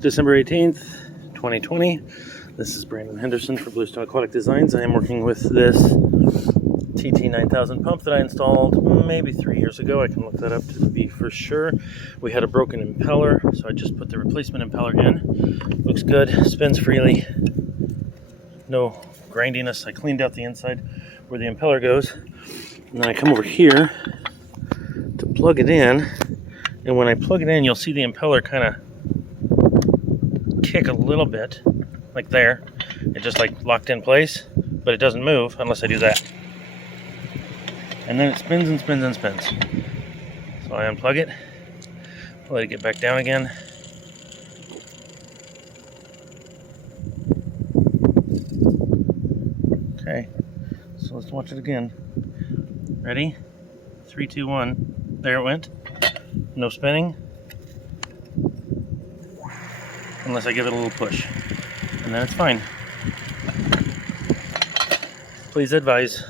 December 18th, 2020. This is Brandon Henderson for Bluestone Aquatic Designs. I am working with this tt9000 pump that I installed maybe 3 years ago. I can look that up to be for sure. We had a broken impeller, so I just put the replacement impeller in. Looks good, spins freely, no grindiness. I cleaned out the inside where the impeller goes, and then I come over here to plug it in, and when I plug it in, you'll see the impeller kind of kick a little bit, like there. It just like locked in place, but it doesn't move unless I do that. And then it spins and spins and spins. So I unplug it, let it get back down again. Okay, so let's watch it again. Ready? 3, 2, 1. There it went. No spinning. Unless I give it a little push. And then it's fine. Please advise.